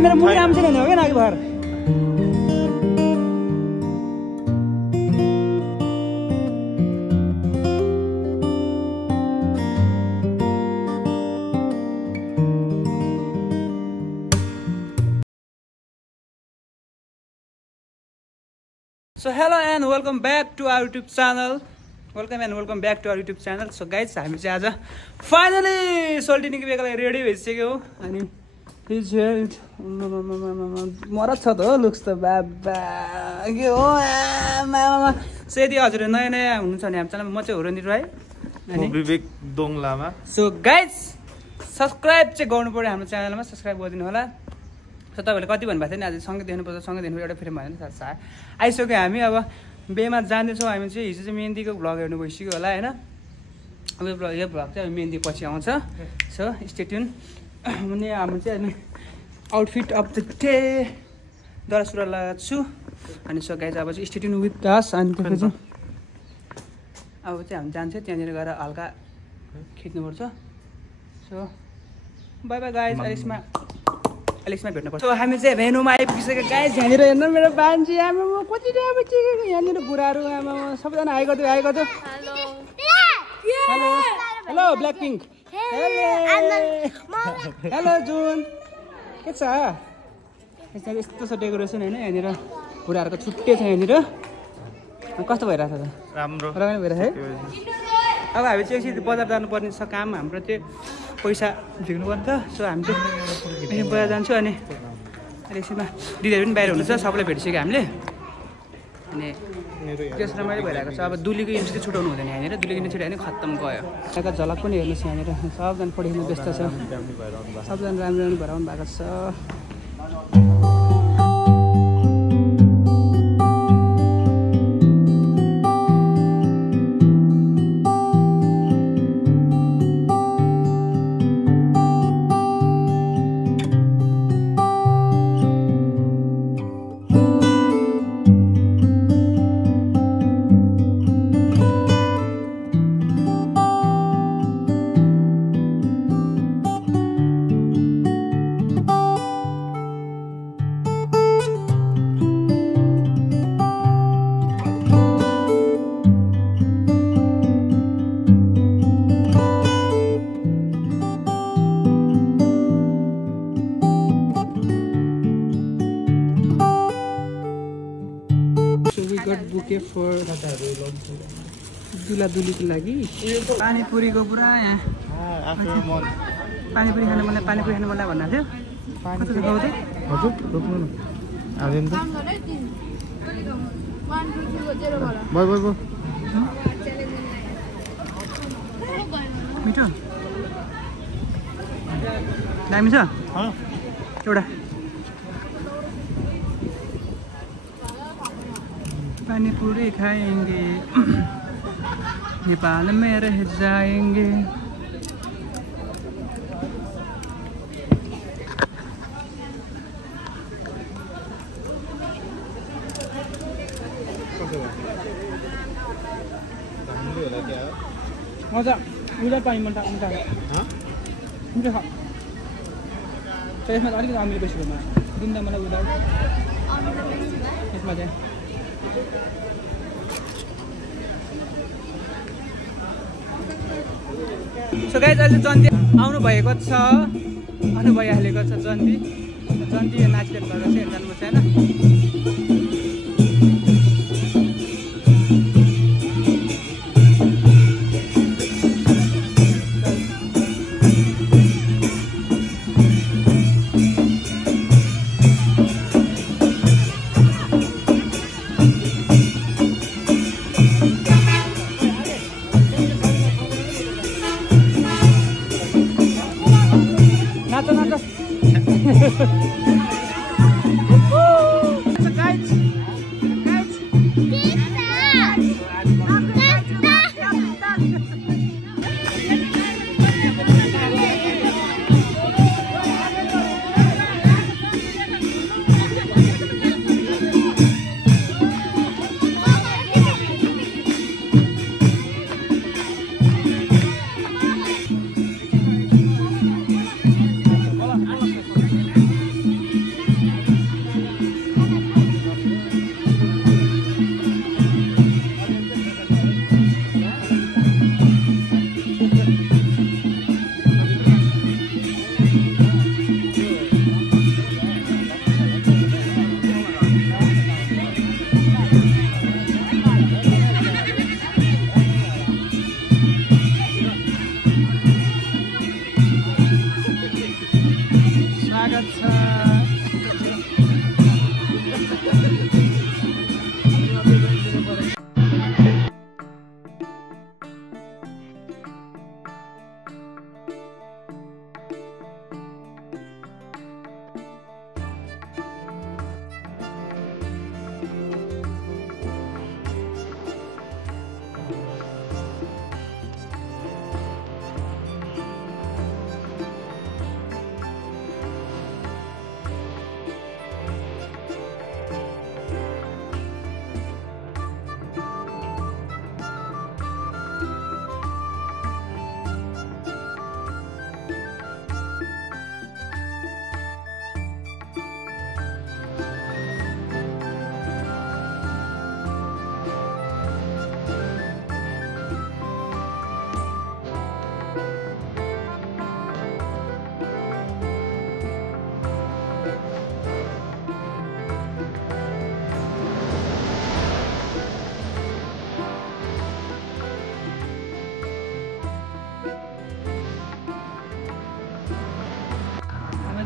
मेरो मुनि आम छैन हो क्या अघि भर So hello and welcome back to our YouTube channel. Welcome back to our YouTube channel. So guys, हामी चाहिँ आज फाइनली सोल्टिनीको बेका लागि रेडी भइसक्यो हो अनि हिज हियर मरत छ त हो लुक्स त बाबा के हो मामा सो यदि हजुर नयाँ नयाँ हुनुहुन्छ भने हाम्रो च्यानलमा म चाहिँ हो र निरु है अनि विवेक दोङलामा. सो गाइज सब्सक्राइब चाहिँ गर्नु पर्यो हाम्रो च्यानलमा सब्सक्राइब गरिदिनु होला. सो तपाईँहरूले कति भन्नुभएको थियो नि आज सँगै देख्नुपर्छ सँगै देख्नु एउटा फेरि भएन साथ आइसक्यो हामी अब बेमा जाँदैछौँ हामी चाहिँ हिजो चाहिँ मेहन्दीको भ्लग हेर्नु भइसक्यो होला होइन अब यो भ्लग चाहिँ अब मेहन्दी पछि आउँछ. So stay tune. अनि हामी चाहिँ अनि आउटफिट अफ द डे दौरा सुरुवाल लगाएको छु अनि सो गाइज अब चाहिँ स्टे ट्युन विथ दास अनि त्यसपछि अब चाहिँ हामी जान्छ त्यहाँनिर गएर हल्का खिच्नुपर्छ. सो बाई बाई गाइज एलेक्समा भेट्नुपर्छ. हामी चाहिँ भेनुमा आइपुगिसक्यो गाइज. यहाँनिर हेर्नु मेरो बान्छी आमा कति यहाँनिर बुढाहरू आमा सबैजना आएको थियो hello hello black pink hello जुन के छ यस्तो छ डेकोरेसन होइन यहाँनिर बुढाहरूको छुट्टै छ यहाँनिर कस्तो भइरहेको छ त राम्रो भइरहेको है. अब हामी चाहिँ एकछिन बजार जानुपर्ने छ काम हाम्रो चाहिँ पैसा झिक्नु पर्छ. सो हामी चाहिँ बजार जान्छौँ अनि एकछिनमा दिदीहरू पनि बाहिर हुनुहुन्छ सबैलाई भेटिसक्यो हामीले अनि त्यस रमाइलो भइरहेको छ. अब दुलीको इन्ट्री चाहिँ छुटाउनु हुँदैन यहाँनिर दुलीको इन्ट्री छुट्यायो भने खत्तम गयो. यता झलक पनि हेर्नुहोस् यहाँनिर सबजना फोटो खिच्नु व्यस्त छ सबजना राम्रो राम्रो भएर आउनु भएको छ. For दुलादुलीको लागि पानीपुरीको पुरा यहाँ पानीपुरी खानु मलाई पानीपुरी खानु मलाई भन्नु थियो. मिठो दामी छ एउटा पानीपुरी खाएंगे नेपाल में रह जाएंगे. मजा उधर पानी मन मिठा मिठो खा त्यसमा अलिकति अमिलो बेसी भयो मलाई दिँदा मलाई उधर यसमा चाहिँ सो गाइज अहिले जन्ती आउनु भएको छ आउनु भइहालेको छ जन्ती नाचगान गरेर चाहिँ जानुपर्छ होइन.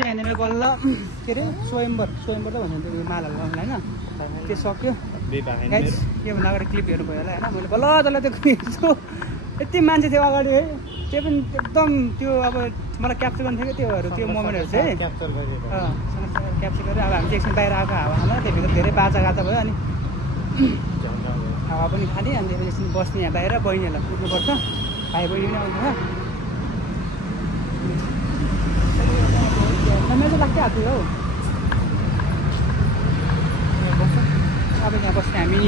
यहाँनिर बल्ल के अरे स्वयम्वर त भन्छ त्यो माला लगाउनु होइन त्यो सक्यो त्योभन्दा अगाडि क्लिप हेर्नु भयो होला होइन मैले बल्ल तल त्यो खिच्छु यति मान्छे थियो अगाडि है त्यो पनि एकदम त्यो अब मलाई क्याप्चर गर्नु थियो कि त्यो मोमेन्टहरू चाहिँ क्याप्चर गरेर अब हामी चाहिँ एकछिन बाहिर आएको हावामा त्यो भित्र धेरै बाचागाचा भयो अनि हावा पनि खाने अनि एकछिन बस्ने यहाँ बाहिर बहिनीहरूलाई कुद्नुपर्छ भाइ बहिनी पनि आउँछ समय चाहिँ लाग्छ हात हौ अब यहाँ बस्ने हामी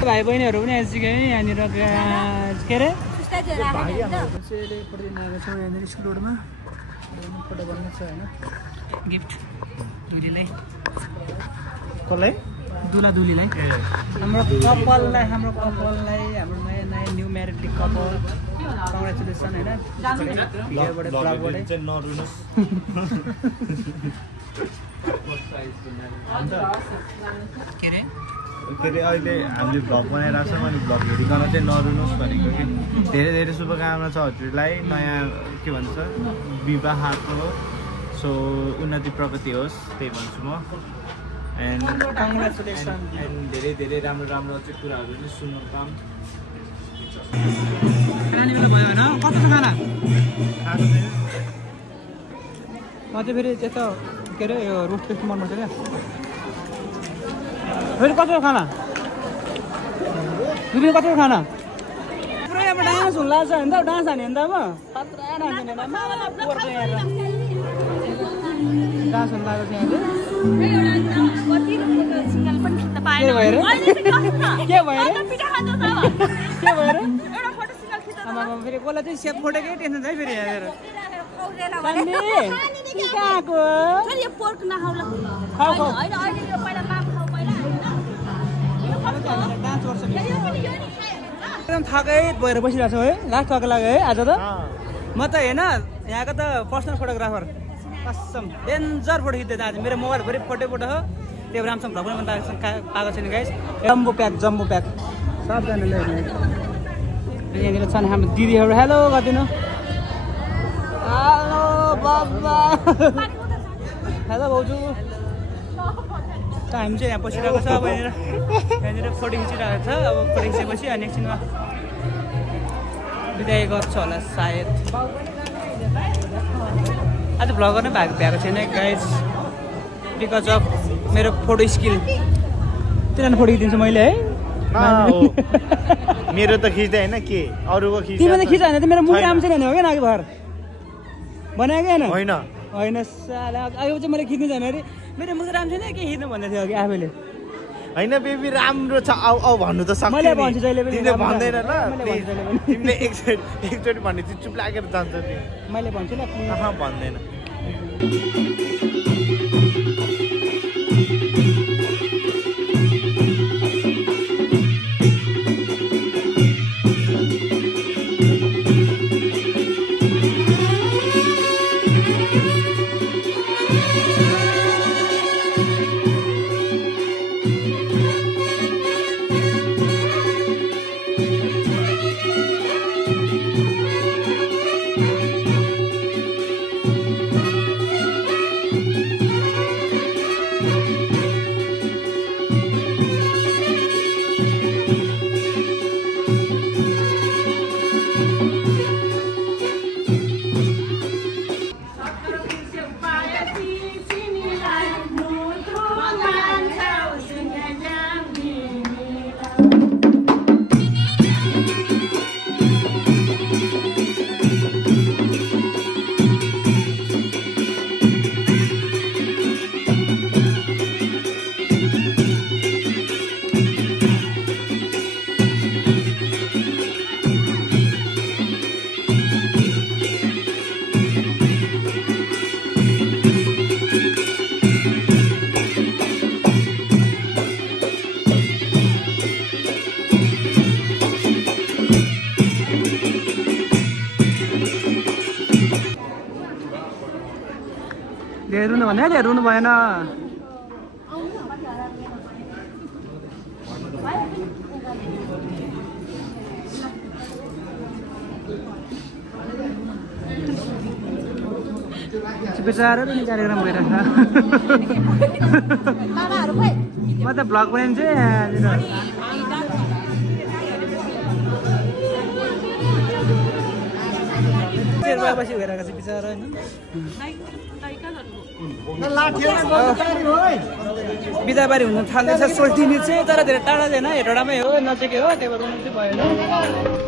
भाइ बहिनीहरू पनि आइसक्यो है यहाँनिर के अरे यहाँनिर स्कुल रोडमा फोटो बन्नु छ होइन गिफ्ट दुलीलाई कसलाई दुला दुलीलाई हाम्रो कपाललाई हाम्रो नयाँ नयाँ न्यू म्यारिड कपाल कङ्ग्रेचुलेसन होइन के अरे अहिले हामीले भ्लग बनाइरहेको छौँ अनि भ्लग हेरिकन चाहिँ नरुनुहोस् भनेको कि धेरै धेरै शुभकामना छ हजुरलाई नयाँ के भन्छ विवाहको सो उन्नति प्रगति होस् त्यही भन्छु म एन्ड धेरै धेरै राम्रो राम्रो चाहिँ कुराहरू चाहिँ सुन्नु पाऊँ खाने बेला भयो होइन कस्तो छ खाना म चाहिँ फेरि त्यस्तो के अरे यो रोस्ट टेस्ट मन पर्छ क्या फेरि कस्तो खाना दुई कस्तो खाना पुरै अब डान्स हुन लाग्छ होइन त डान्स हाने नि त अब डान्स हुन लागेको के भएर फेरि कसलाई चाहिँ सेप फोटोकै टेन्सन छ है फेरि हेरेर एकदम थकाइत भएर बसिरहेको छु है लास्ट थका लाग्यो है आज त म त होइन यहाँको त पर्सनल फोटोग्राफर कसम डेन्जर फोटो खिच्दै आज मेरो मोबाइलभरि फोटो हो त्यो राम्रोसँग भ्लग पनि पाएको छैन गाइस जम्बो प्याक सबजनाले यहाँनिर छन् हाम्रो दिदीहरू हेलो गरिदिनु हेलो बाबा हेलो भाउजू हामी चाहिँ यहाँ बसिरहेको छ अब यहाँनिर फोटो खिचिरहेको छ अब फोटो खिचेपछि अनि एकछिनमा बिदाई गर्छ होला सायद आज भ्लग गर्नै भएको छैन गाइज बिकज अफ मेरो फोटो स्किल तिनीहरू फोटो खिचिदिन्छु मैले है मेरो त खिच्दै होइन के अरूको खिच तिमीले खिच होइन त मेरो मुख राम्रो छैन हो क्या अघि भर बनाएको होइन होइन साला अब चाहिँ मैले खिच्नु जाने अरे मेरो मुख राम्रो छैन के खिच्नु भन्दै थियो अघि आफैले होइन बेबी राम्रो छ आउ आउ भन्नु त सक्छ मैले भन्छु जहिले पनि तिमीले भन्दैन ल तिमीले एकचोटि भन्ने चाहिँ चुप लागेर जान्छ नि मैले भन्छु ल भन्दैन धेरै रुनु भन्यो नि रुनु भएन बेचारा पनि कार्यक्रम भइरहेको छ म त भ्लग बनाइन्छ पछि भइरहेको छ बिचरा होइन बिदाबारी हुन थाल्दैछ सोल्टिनी चाहिँ तर धेरै टाढा छैन हेटौँडामै हो नजिकै हो त्यही भएर रुनु चाहिँ भएन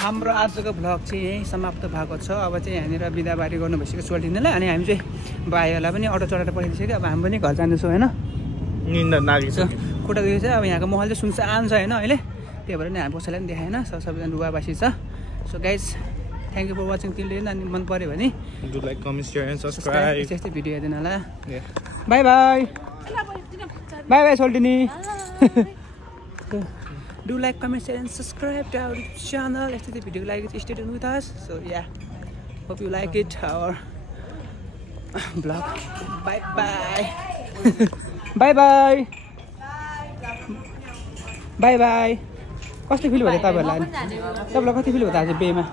हाम्रो आजको भ्लग चाहिँ यहीँ समाप्त भएको छ अब चाहिँ यहाँनिर बिदाबारी गर्नु भइसक्यो सोल्टिनेलाई अनि हामी चाहिँ भाइहरूलाई पनि अटो चढाएर पठाइदिइसक्यो अब हामी पनि घर जाँदैछौँ होइन निन्दा नागिसक्यो खुट्टा दुखेको छ अब यहाँको माहौल चाहिँ सुनसान छ होइन अहिले त्यही भएर नि हामी कसैलाई पनि देखाएन सबैजना रुवाबासी छ so guys thank you for watching तिमीले अनि मन पऱ्यो भने do like comment share and subscribe यस्तै भिडियो हेर्दैन होला बाई बाई बाई बाई सोल्टिनी Do like, comment, share and subscribe to our channel. If the video like it, stay tuned with us. So yeah, hope you like it, our vlog. Bye bye. Bye bye. Bye bye. कस्तो feel भयो तपाईहरुलाई तपाईलाई कति feel भयो आज बेमा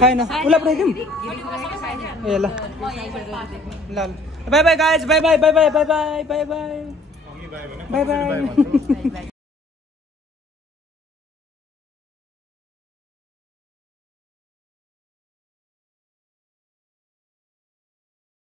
छैन उला पुऱ्याइदिउँ ए ल ल by bye guys by bye bye bye bye bye bye bye bye by